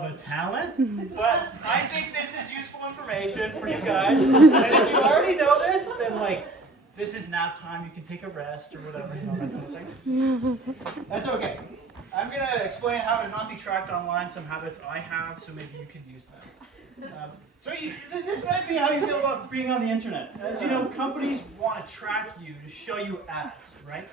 of a talent, but I think this is useful information for you guys. And if you already know this, then like, this is nap time, you can take a rest or whatever, you know, that kind of thing. That's okay. I'm going to explain how to not be tracked online, some habits I have, so maybe you can use them. This might be how you feel about being on the internet. As you know, companies want to track you to show you ads, right?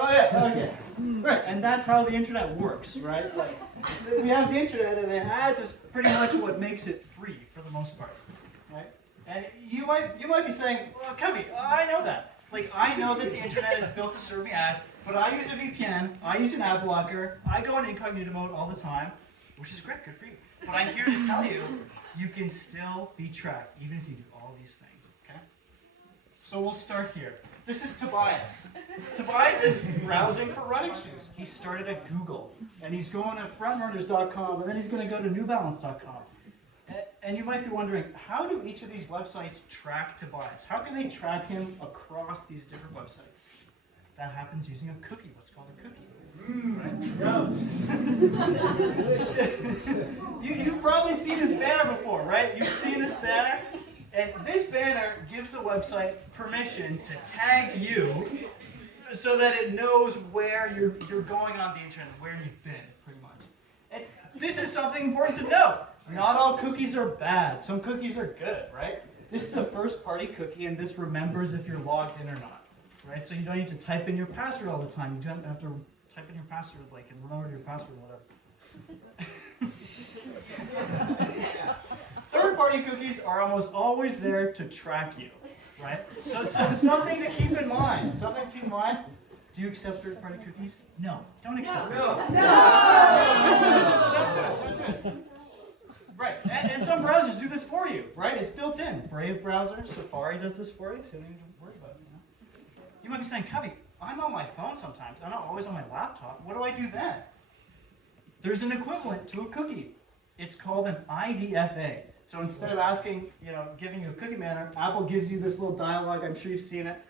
Oh yeah, okay. Right, and that's how the internet works, right? Like, we have the internet, and the ads is pretty much what makes it free for the most part, right? And you might be saying, well, Covey, I know that. Like, I know that the internet is built to serve me ads, but I use a VPN, I use an ad blocker, I go in incognito mode all the time, which is great, good for you. But I'm here to tell you, you can still be tracked, even if you do all these things, okay? So we'll start here. This is Tobias. Tobias is browsing for running shoes. He started at Google, and he's going to frontrunners.com, and then he's going to go to newbalance.com. And you might be wondering, how do each of these websites track Tobias? How can they track him across these different websites? That happens using a cookie, what's called a cookie. Right? You've probably seen this banner before, right? You've seen this banner. And this banner gives the website permission to tag you so that it knows where you're going on the internet, where you've been, pretty much. And this is something important to know. Not all cookies are bad. Some cookies are good, right? This is a first-party cookie, and this remembers if you're logged in or not, right? So you don't need to type in your password all the time. You don't have to type in your password, like, and remember your password or whatever. Third-party cookies are almost always there to track you, right? So something to keep in mind. Something to keep in mind. Do you accept third-party cookies? No. Don't accept them. No. Don't do it. Right. And some browsers do this for you, right? It's built in. Brave browser, Safari does this for you, so you don't need to worry about it. You might be saying, Covey, I'm on my phone sometimes. I'm not always on my laptop. What do I do then? There's an equivalent to a cookie. It's called an IDFA. So instead of asking, giving you a cookie banner, Apple gives you this little dialogue. I'm sure you've seen it,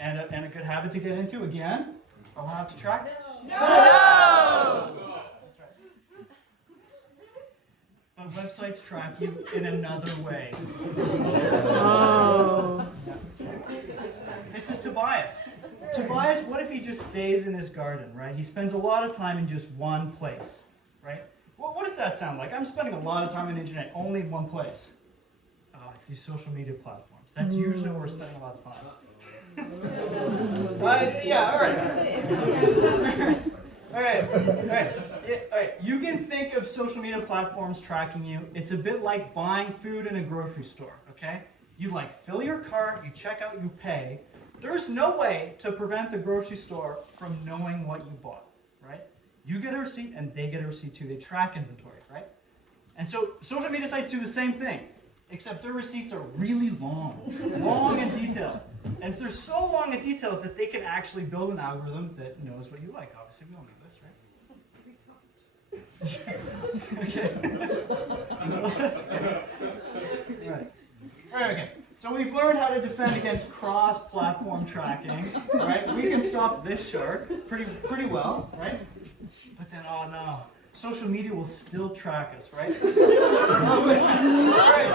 and a good habit to get into. Again, allow it to track it? No! That's right. But websites track you in another way. Oh. This is Tobias. Tobias, what if he just stays in his garden, right? He spends a lot of time in just one place, right? Well, what does that sound like? I'm spending a lot of time on the internet, only in one place. Oh, it's these social media platforms. That's usually where we're spending a lot of time. Yeah, all right. All right. You can think of social media platforms tracking you. It's a bit like buying food in a grocery store, okay? You fill your cart, you check out, you pay. There's no way to prevent the grocery store from knowing what you bought, right? You get a receipt and they get a receipt too. They track inventory, right? And so social media sites do the same thing, except their receipts are really long and detailed. And they're so long and detailed that they can actually build an algorithm that knows what you like. Obviously, we all know this, right? Okay. Right, okay. So we've learned how to defend against cross-platform tracking, right? We can stop this shark pretty well, right? But then, oh no, social media will still track us, right? All right.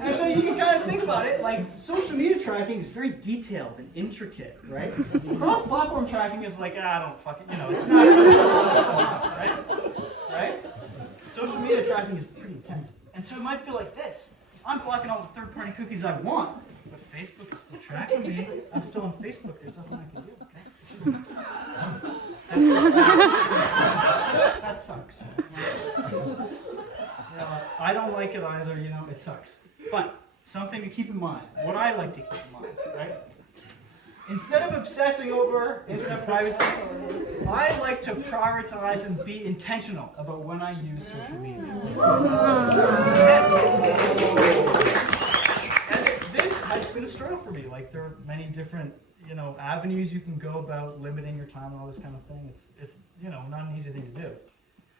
And so you can kind of think about it, like social media tracking is very detailed and intricate, right? Cross-platform tracking is like, don't fucking, it's not, right? Social media tracking is pretty intense. And so it might feel like this. I'm blocking all the third-party cookies I want, but Facebook is still tracking me. I'm still on Facebook. There's nothing I can do, okay? That sucks. I don't like it either, it sucks. But something to keep in mind, what I like to keep in mind, right? Instead of obsessing over internet privacy, I like to prioritize and be intentional about when I use social media. And this has been a struggle for me. Like, there are many different, avenues you can go about limiting your time and all this kind of thing. It's not an easy thing to do.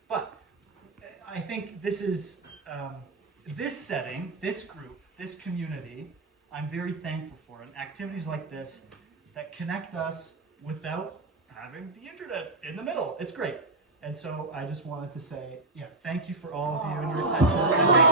But I think this is, this setting, this group, this community, I'm very thankful for. And activities like this that connect us without having the internet in the middle. It's great. And so I just wanted to say, yeah, thank you for all of you and your attention.